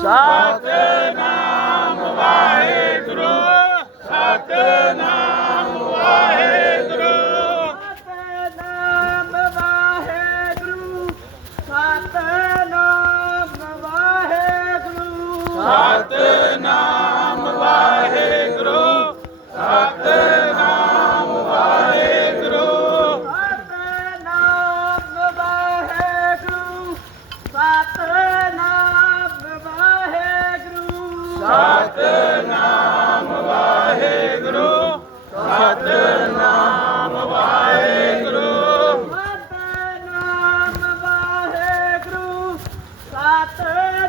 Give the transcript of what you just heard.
Satu.